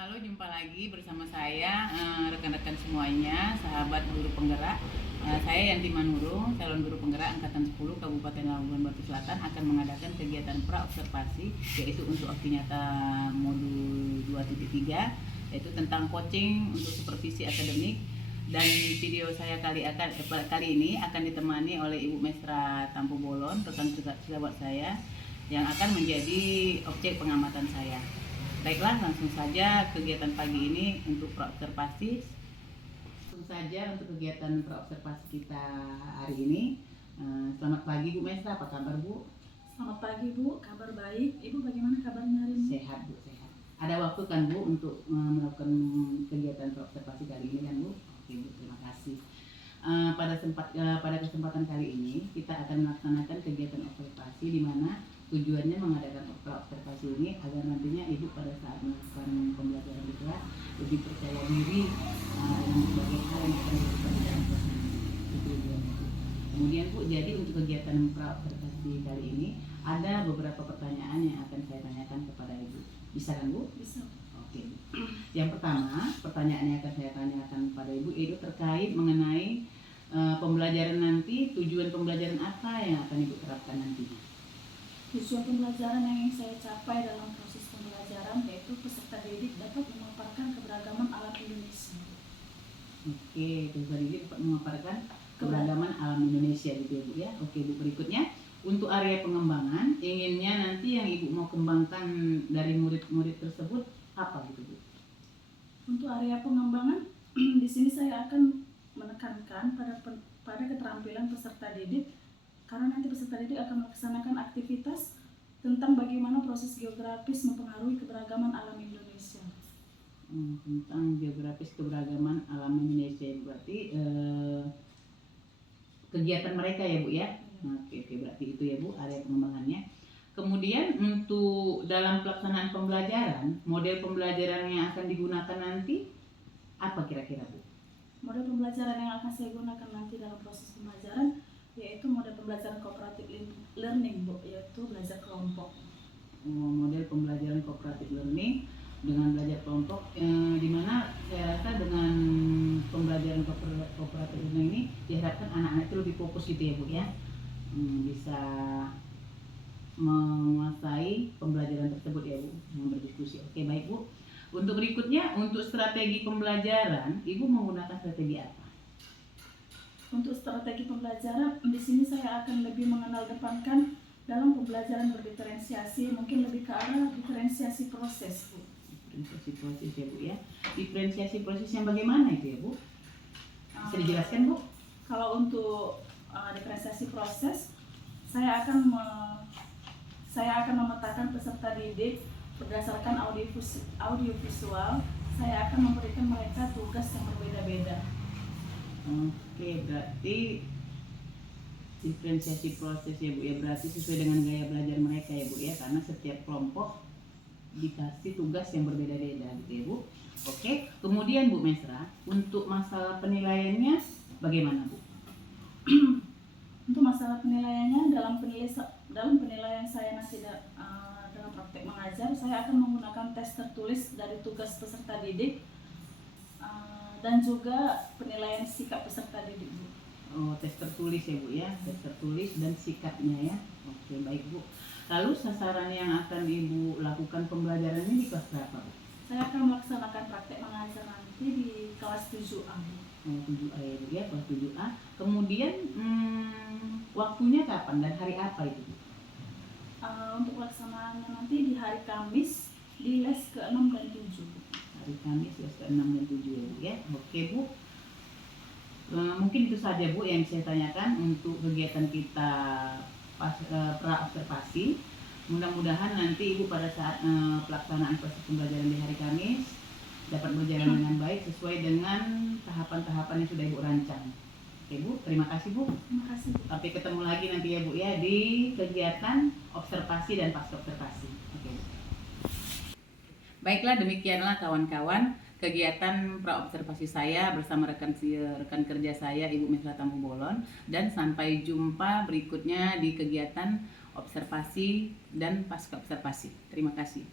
Halo, jumpa lagi bersama saya, rekan-rekan semuanya, sahabat guru penggerak. Saya Yanti Manurung, calon guru penggerak Angkatan 10 Kabupaten Labuan Batu Selatan akan mengadakan kegiatan pra-observasi, yaitu untuk aksi nyata modul 2.3, yaitu tentang coaching untuk supervisi akademik. Dan video saya kali ini akan ditemani oleh Ibu Mesra Tampu Bolon, rekan sahabat saya, yang akan menjadi objek pengamatan saya. Baiklah, langsung saja kegiatan pagi ini untuk praobservasi. Langsung saja untuk kegiatan praobservasi kita hari ini. Selamat pagi Bu Mesra, apa kabar Bu? Selamat pagi Bu, kabar baik. Ibu bagaimana kabarnya hari ini? Sehat Bu, sehat. Ada waktu kan Bu untuk melakukan kegiatan praobservasi kali ini kan Bu? Oke Bu, terima kasih. Pada kesempatan kali ini kita akan melaksanakan kegiatan observasi di mana tujuannya mengadakan observasi ini agar nantinya ibu pada saat melakukan pembelajaran di kelas lebih percaya diri dengan berbagai hal yang akan dilakukan dalam kelas itu. Kemudian Bu, jadi untuk kegiatan observasi kali ini ada beberapa pertanyaan yang akan saya tanyakan kepada ibu. Bisa kan Bu? Bisa. Oke. Yang pertama, pertanyaan yang akan saya tanyakan kepada ibu itu terkait mengenai pembelajaran nanti. Tujuan pembelajaran apa yang akan ibu terapkan nantinya? Tujuan pembelajaran yang ingin saya capai dalam proses pembelajaran yaitu peserta didik dapat memaparkan keberagaman alam Indonesia. Oke, peserta didik dapat memaparkan keberagaman alam Indonesia gitu ya Bu ya. Oke Bu, berikutnya untuk area pengembangan, inginnya nanti yang ibu mau kembangkan dari murid-murid tersebut apa gitu Bu? Untuk area pengembangan di sini saya akan menekankan pada keterampilan peserta didik, karena nanti peserta didik akan melaksanakan aktivitas tentang bagaimana proses geografis mempengaruhi keberagaman alam Indonesia. Tentang geografis keberagaman alam Indonesia, berarti kegiatan mereka ya Bu ya. Oke, berarti itu ya Bu area pengembangannya. Kemudian untuk dalam pelaksanaan pembelajaran, model pembelajaran yang akan digunakan nanti apa kira-kira Bu? Model pembelajaran yang akan saya gunakan nanti dalam proses pembelajaran yaitu model pembelajaran cooperative learning Bu, yaitu belajar kelompok. Model pembelajaran cooperative learning dengan belajar kelompok, di mana saya rasa dengan pembelajaran cooperative learning ini diharapkan anak-anak itu lebih fokus gitu ya Bu ya, bisa menguasai pembelajaran tersebut ya Bu, berdiskusi. Oke, baik Bu. Untuk berikutnya, untuk strategi pembelajaran, Ibu menggunakan strategi apa? Untuk strategi pembelajaran, di sini saya akan lebih mengenal depankan dalam pembelajaran berdiferensiasi, mungkin lebih ke arah diferensiasi proses Bu. Diferensiasi proses ya Bu ya. Diferensiasi proses yang bagaimana itu ya Bu? Bisa dijelaskan Bu? Kalau untuk diferensiasi proses, saya akan memetakan peserta didik berdasarkan audiovisual. Saya akan memberikan mereka tugas yang berbeda-beda. Oke, berarti diferensiasi proses ya Bu ya, berarti sesuai dengan gaya belajar mereka ya Bu ya, karena setiap kelompok dikasih tugas yang berbeda-beda gitu ya Bu. Oke, kemudian Bu Mesra, untuk masalah penilaiannya bagaimana Bu? Untuk masalah penilaiannya, dalam penilaian saya nanti dalam praktek mengajar, saya akan menggunakan tes tertulis dari tugas peserta didik dan juga penilaian sikap peserta didik Bu. Oh, tes tertulis ya Bu ya, tes tertulis dan sikapnya ya. Oke, baik Bu. Lalu sasaran yang akan Ibu lakukan pembelajaran ini di kelas berapa Bu? Saya akan melaksanakan praktek mengajar nanti di kelas 7A Bu. 7A ya Bu ya, kelas 7A. Kemudian waktunya kapan dan hari apa itu Bu? Untuk pelaksanaannya nanti di hari Kamis di les ke-6 dan 7 Bu. Hari Kamis les ke-6 dan 7 ya Bu ya. Oke Bu. Mungkin itu saja Bu yang saya tanyakan untuk kegiatan kita pra-observasi. Mudah-mudahan nanti Ibu pada saat pelaksanaan proses pembelajaran di hari Kamis dapat berjalan dengan baik sesuai dengan tahapan-tahapan yang sudah Ibu rancang. Oke Bu, terima kasih Bu. Terima kasih Bu. Sampai ketemu lagi nanti ya Bu ya di kegiatan observasi dan pasca observasi. Oke Bu. Baiklah, demikianlah kawan-kawan kegiatan praobservasi saya bersama rekan kerja saya Ibu Mesra Tampu Bolon, dan sampai jumpa berikutnya di kegiatan observasi dan pasca observasi. Terima kasih.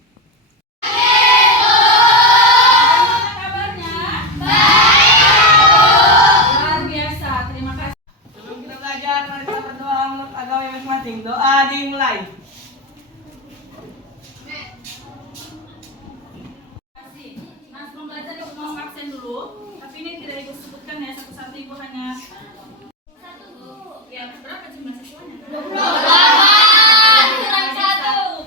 Ibu hanya ya berapa jumlah siswanya? 1.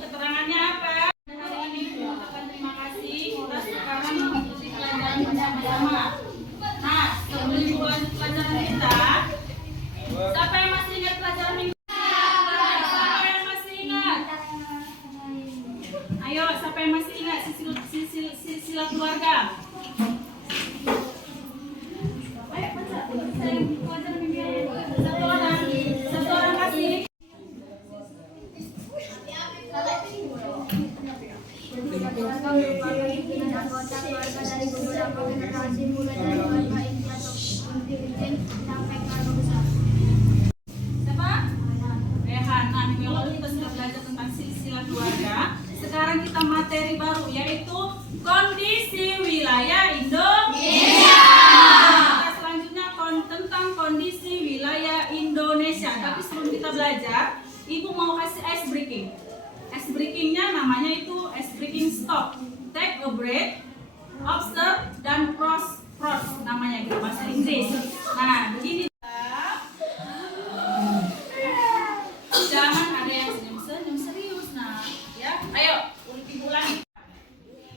Keterangannya apa? Hari ini mengucapkan terima kasih. Kita sekarang mengikuti pelajaran bersama-sama. Nah, sebelum lanjut pelajaran kita, siapa yang masih ingat pelajaran minggu? Siapa yang masih ingat? Ayo, siapa yang masih ingat silsilah keluarga? Ayo baca pelajaran minggu. Satu orang kasih. Siapa? Rehan. Nah, minggu yang lalu kita sudah belajar tentang silsilah keluarga. Sekarang kita materi baru yaitu kondisi wilayah Indonesia. Kita selanjutnya tentang kondisi wilayah Indonesia. Tapi sebelum kita belajar, Ibu mau kasih ice breaking. Ice breakingnya namanya itu ice breaking stop, take a break, observe, dan cross namanya gitu bahasa Inggris. Nah, begini. Jangan ada yang senyum serius. Nah, ya, ayo ulangi.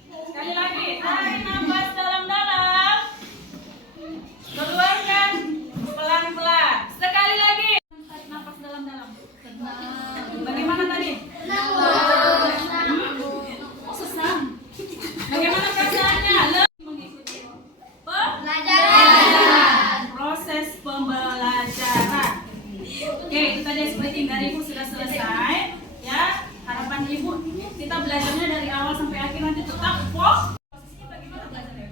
Sekali lagi, tarik nafas dalam-dalam, keluarkan pelan-pelan. Sekali lagi, tarik nafas dalam-dalam. Bagaimana tadi? Susah. Bagaimana perasaannya? Mengikuti proses pembelajaran. Oke, itu tadi explaining dari Ibu sudah selesai. Ya, harapan Ibu kita belajarnya dari awal sampai akhir nanti tetap fokus. Posisinya bagaimana belajarnya?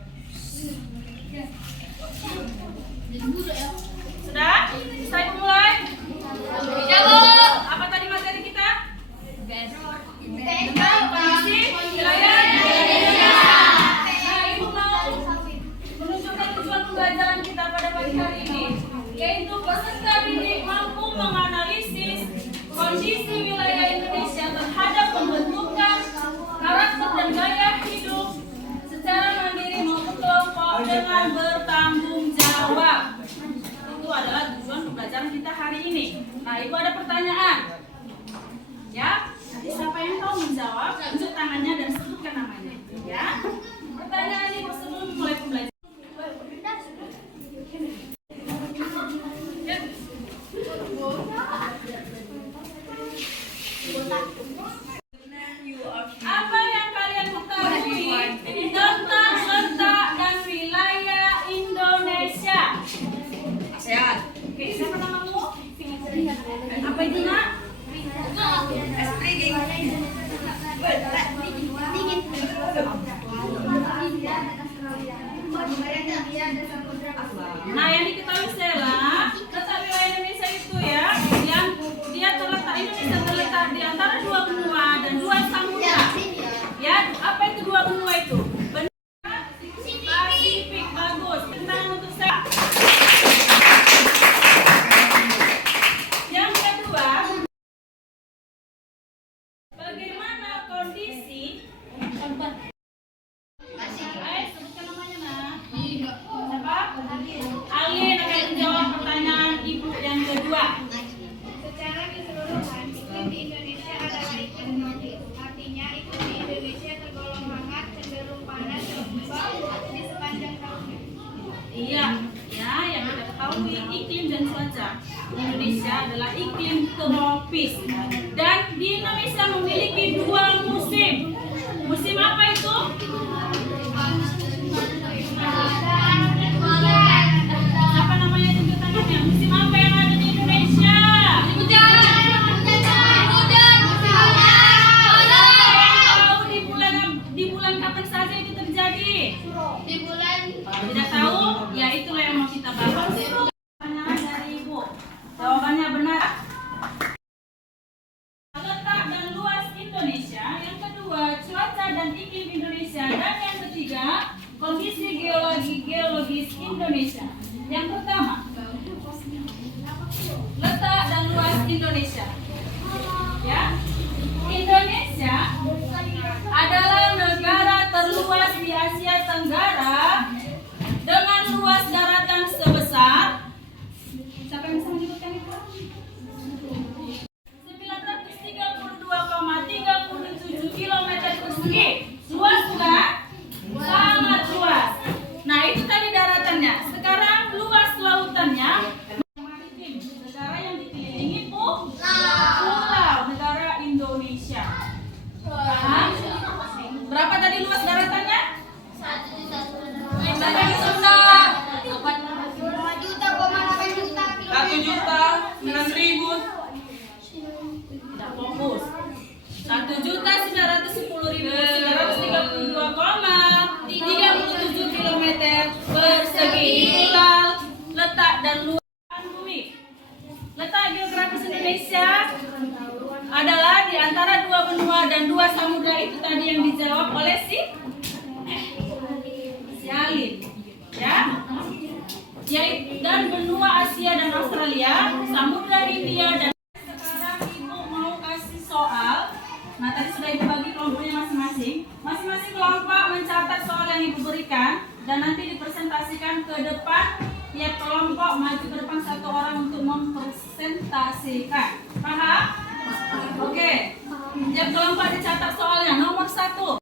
Sudah? Bisa Ibu mulai? Apa tadi materi kita? Tentang kondisi wilayah Indonesia. Nah, Ibu mau menunjukkan tujuan pembelajaran kita pada pagi hari ini, yaitu peserta didik mampu menganalisis kondisi wilayah Indonesia terhadap pembentukan karakter dan gaya hidup secara mandiri maupun kelompok dengan bertanggung jawab. Itu adalah tujuan pembelajaran kita hari ini. Nah, Ibu ada pertanyaan? Ya, nanti siapa yang tahu menjawab, tunjuk tangannya dan sebutkan namanya. Ya, pertanyaan Ibu sebelum mulai pembelajaran. Apa yang kalian ketahui tentang letak dan wilayah Indonesia? Sehat. Oke, siapa namamu? Apa itu, Nak? Speaking. Nah, yang diketahui Stella, letak wilayah Indonesia itu ya, yang dia terletak Indonesia terletak di antara dua benua dan dua samudra. Ya, apa itu dua benua itu? Benua Pasifik. Bagus. Tentang untuk saya. Yang kedua, bagaimana kondisi? Ayo sebutkan namanya, Nak. Siapa? Alin akan menjawab pertanyaan Ibu yang kedua. Secara keseluruhan, iklim di Indonesia adalah iklim tropis. Artinya, iklim di Indonesia tergolong hangat, cenderung panas, lembab di sepanjang tahunnya. Iya, ya yang kita ketahui iklim dan cuaca di Indonesia adalah iklim tropis. Dan di Indonesia memiliki dua musim. Musim apa itu? Siapa namanya tunjuk tangannya? Musim apa yang ada di Indonesia? Tahu di bulan kapan saja itu terjadi? Tidak tahu? Ya itulah yang mau kita bahas. Pertanyaan dari Ibu. Jawabannya benar. Letak dan luas Indonesia. Yang kedua, cuaca dan iklim Indonesia. Dan yang ketiga, kondisi geologis Indonesia. Yang pertama, letak dan luas Indonesia. Ya, Indonesia adalah negara terluas di Asia Tenggara dengan luas daratan sebesar dan luas bumi. Letak geografis Indonesia adalah di antara dua benua dan dua samudra itu tadi yang dijawab oleh si Alin, ya. Yaitu dan benua Asia dan Australia, Samudra Hindia dan sekarang Ibu mau kasih soal. Nah, tadi sudah Ibu bagi kelompoknya masing-masing. Masing-masing kelompok mencatat soal yang Ibu berikan dan nanti dipresentasikan ke depan. Tiap kelompok maju ke depan satu orang untuk mempresentasikan. Paham? Oke. Tiap kelompok dicatat soalnya. Nomor 1.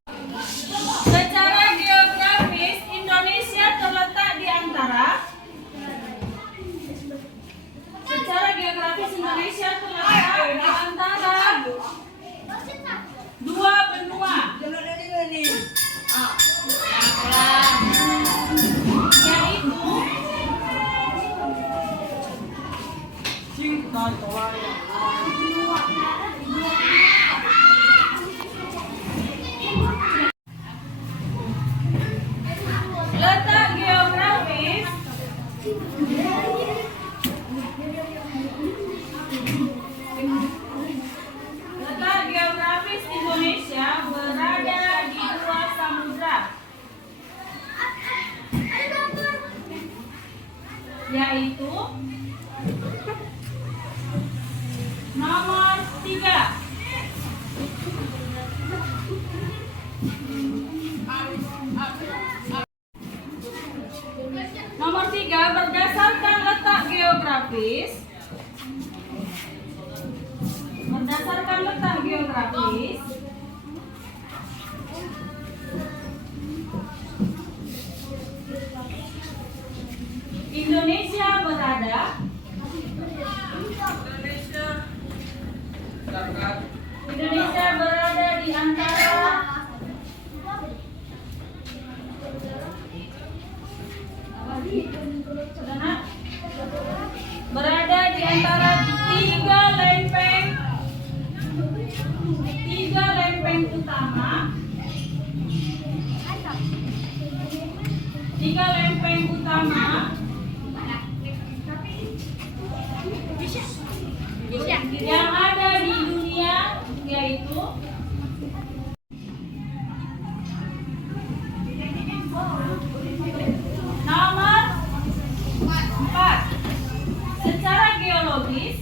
Secara geografis Indonesia terletak di antara dua benua, yaitu letak geografis Indonesia berada di dua samudra, yaitu nomor 3. Nomor 3, berdasarkan letak geografis, Indonesia berada di antara tiga lempeng utama, yang ada di dunia, yaitu nomor 4. Secara geologis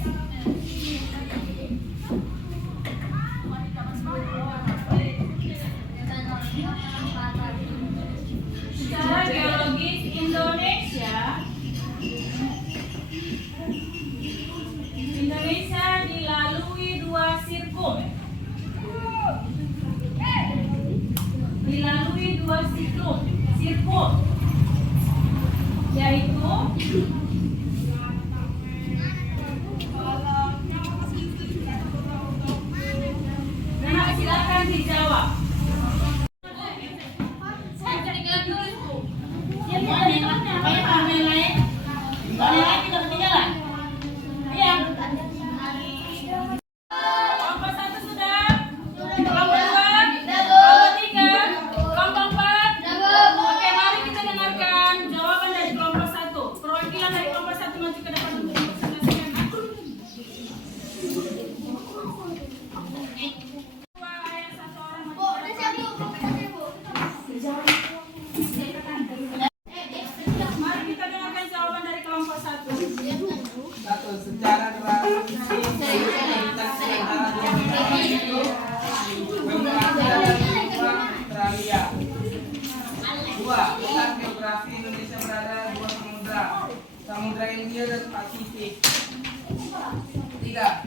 Indonesia dilalui dua sirkum. Yaitu nah, silakan dijawab. Kelompok 1 sudah? Kelompok 2? Kelompok 3? Kelompok 4? Oke, mari kita dengarkan jawaban dari kelompok 1. Perwakilan dari kelompok 1 maju ke depan untuk mempresentasikan. Mari kita dengarkan jawaban dari kelompok 1. Secara geografis lintas antara dua benua itu benua Asia dan benua Australia. 2. Letak geografi Indonesia berada dua samudra, Samudra Hindia dan Pasifik. 3.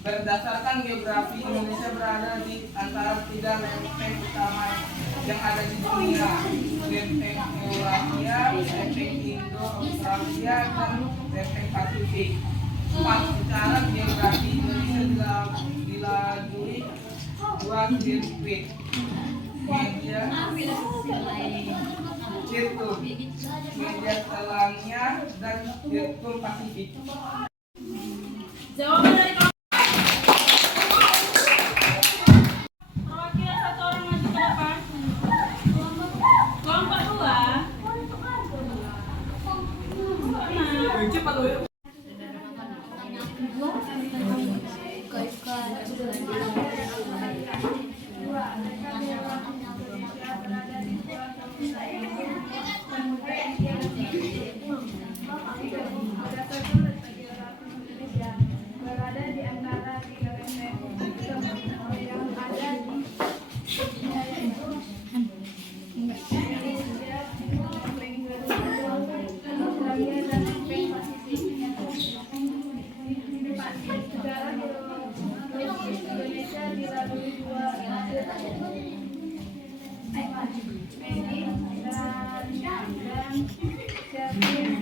Berdasarkan geografi Indonesia berada di antara tiga lempeng utama yang ada di dunia, lempeng Eurasia, lempeng Indo-Australia, dan lempeng Pasifik. 4. Secara geografi Indonesia dilalui dua sirkuit, media Selangnya dan sirkum Pasifik. Jawaban dari perwakilan satu orang maju ke depan. Kelompok 2. berada di antara tiga lempeng yang ada di yaitu Indonesia, lempeng Australia dan lempeng Pasifik. Sejarah Indonesia dilalui dua Medi dan Shelby.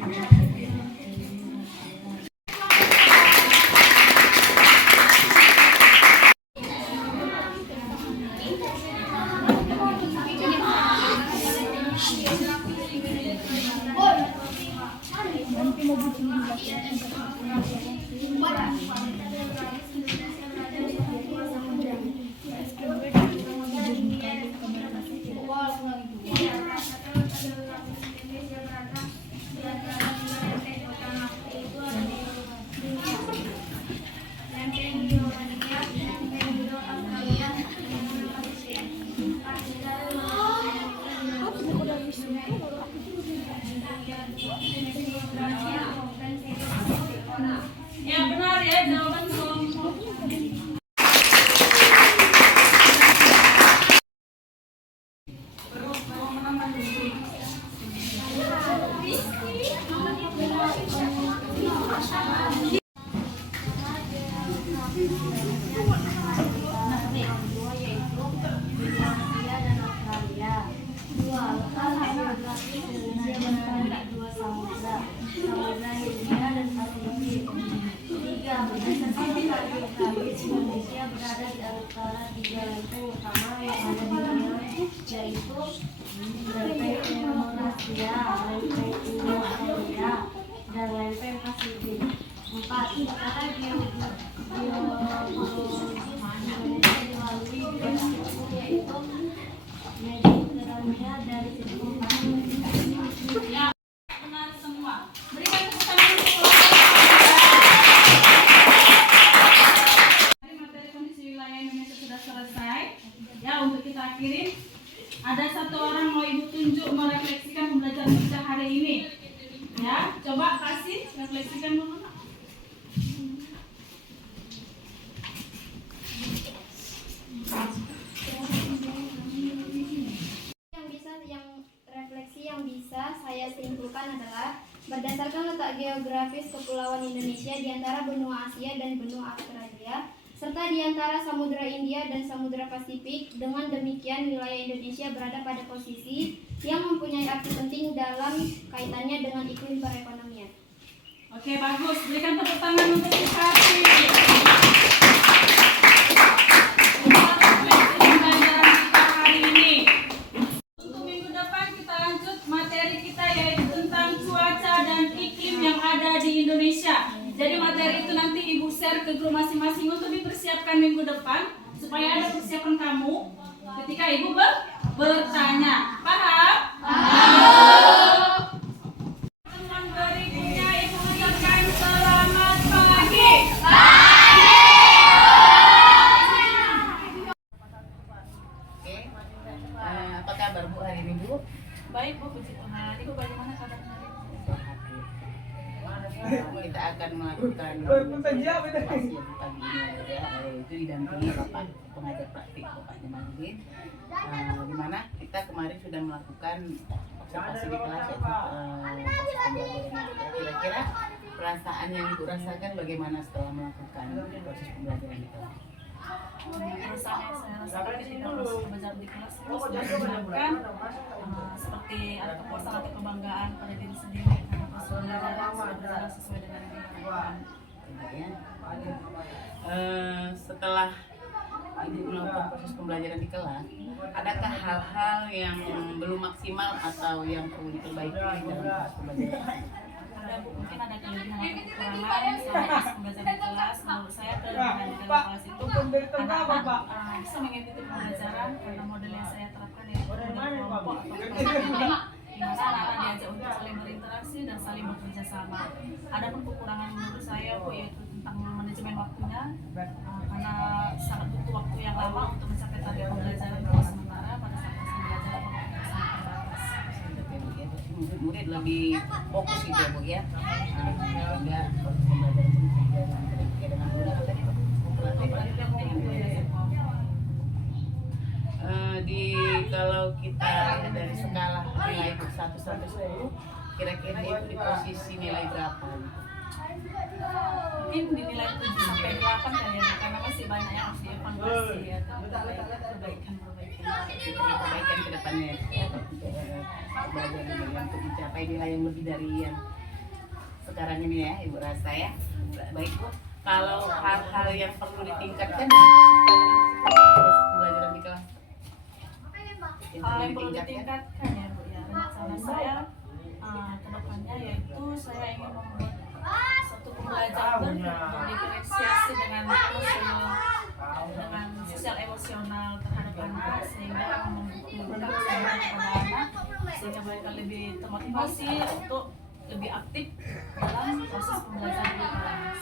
Ya benar ya jawaban kelompok. Indonesia berada di antara tiga lempeng utama yang ada di dunia, yaitu lempeng Eurasia, lempeng Australia, dan lempeng Pasifik. 4. Secara geologi Indonesia dilalui dua suku, yaitu Mediterania dan Subsahara. Benar semua. Berikan tepuk tangan untuk materi kondisi wilayah Indonesia sudah selesai. Ya, untuk kita akhirin, ada satu orang mau ibu tunjuk merefleksikan pembelajaran kita hari ini. Ya, coba kasih refleksikan dulu. Yang bisa saya simpulkan adalah berdasarkan letak geografis kepulauan Indonesia di antara benua Asia dan benua Australia, serta di antara Samudra India dan Samudra Pasifik. Dengan demikian, wilayah Indonesia berada pada posisi yang mempunyai arti penting dalam kaitannya dengan iklim perekonomian. Oke, bagus. Berikan tepuk tangan untuk Sukati. Untuk minggu depan kita lanjut materi kita yaitu tentang cuaca dan iklim yang ada di Indonesia. Jadi materi itu nanti ibu share ke grup masing-masing untuk dipersiapkan minggu depan supaya ada persiapan kamu ketika ibu bertanya. Paham? Teman berikutnya ibu ucapkan selamat pagi. Apa kabar Bu hari ini Bu? Baik Bu, puji Tuhan. Ibu bagaimana kabarnya? Kita akan melakukan observasi yang pagi ini ya, itu didampingi Bapak pengajar praktik Bapak Jamaludin. Di mana kita kemarin sudah melakukan observasi di kelas yaitu pembelajaran. Kira-kira perasaan yang Ibu rasakan bagaimana setelah melakukan proses pembelajaran di kelas? Perasaan yang saya rasakan ketika proses pembelajaran di kelas itu sudah menunjukkan seperti ada kepuasan atau kebanggaan pada diri sendiri karena proses pembelajaran sudah berjalan sesuai dengan yang diharapkan. Ya. Setelah Ibu melakukan proses pembelajaran di kelas, adakah hal-hal yang belum maksimal atau yang perlu diperbaiki dalam proses pembelajaran? Ada Bu, mungkin ada kelebihan atau kekurangan selama proses pembelajaran di kelas. Menurut saya kelebihan di dalam kelas itu anak-anak bisa mengikuti pembelajaran karena model yang saya terapkan yaitu model kelompok atau kelompok di mana anak-anak diajak untuk saling berinteraksi dan saling bekerja sama. Ada pun kekurangan menurut saya Bu yaitu tentang manajemen waktunya, karena sangat butuh waktu yang lama untuk mencapai target pembelajaran Bu, sementara pada saat masa pembelajaran waktunya sangat terbatas. Murid lebih fokus gitu ya Bu ya, sehingga pembelajaran itu berjalan dengan mudah. Apa nih Bu? Kalau kita lihat dari skala nilai 1 sampai 10, kira-kira itu di posisi nilai berapa? Mungkin dinilai 7 sampai 8 kali ya, karena masih banyak yang harus dievaluasi ya, perbaikan Perbaikan ke depannya ya, pembelajaran ini untuk mencapai nilai yang lebih dari yang sekarang ini ya, Ibu rasa ya. Baik Bu, kalau hal-hal yang perlu ditingkatkan dari proses pembelajaran di kelas, hal yang perlu ditingkatkan ya Bu ya, rencana saya ke depannya yaitu saya ingin membuat suatu pembelajaran berdiferensiasi dengan sosial emosional terhadap anak, sehingga membutuhkan kesadaran kepada anak sehingga mereka lebih termotivasi untuk lebih aktif dalam proses pembelajaran di kelas.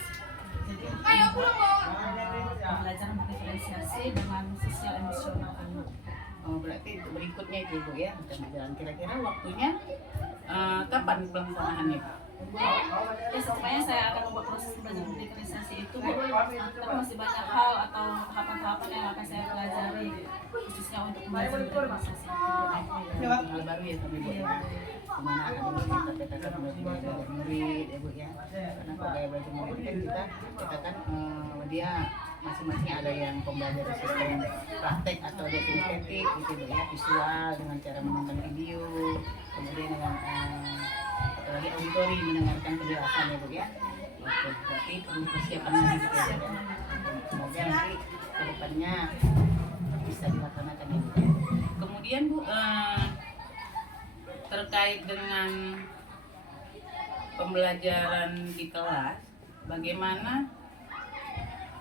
Jadi membuat pembelajaran berdiferensiasi dengan sosial emosional anak. Oh, berarti itu berikutnya itu Bu ya, akan berjalan. Kira-kira waktunya kapan pelaksanaannya Pak? Ya, semuanya saya akan membuat proses pembelajaran berdiferensiasi itu Bu, tapi masih banyak hal atau tahapan-tahapan yang akan saya pelajari khususnya untuk pembelajaran berdiferensiasi. Hal baru ya tapi Bu ya, dimana akan kita belajar murid ya Bu ya, karena kalau gaya belajar murid kan kita kan dia masing-masing ada yang pembelajaran sistem praktek atau dia sintetik gitu Bu ya, visual dengan cara menonton video, kemudian dengan apalagi auditori mendengarkan penjelasan ya Bu ya. Oke, berarti perlu persiapan lagi gitu ya. Semoga nanti ke depannya bisa dilaksanakan ya Bu ya. Kemudian Bu, terkait dengan pembelajaran di kelas, bagaimana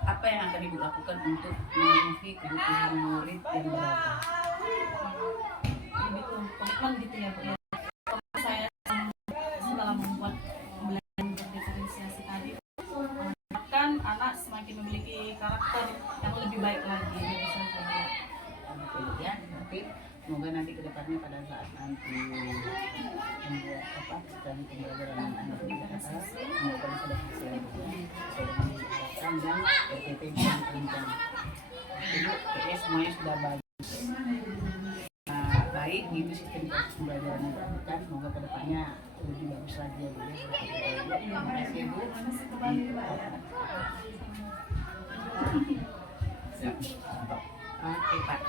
apa yang akan Ibu lakukan untuk memenuhi kebutuhan murid yang beragam? Begitu komitmen gitu ya Bu ya. Saya dalam membuat pembelajaran berdiferensiasi tadi akan anak semakin memiliki karakter yang lebih baik lagi gitu saja. Gitu ya, nanti semoga nanti kedepannya pada saat nanti membuat apa sistem pembelajaran anak di kelas semoga bisa berhasil ya Bu ya, sesuai dengan yang diharapkan dan RTP bisa diperlukan. Jadi kayaknya semuanya sudah bagus. Baik, itu sistem pembelajaran yang dilakukan, semoga kedepannya lebih bagus lagi ya Bu ya. Terima kasih ya Bu. Oke Pak.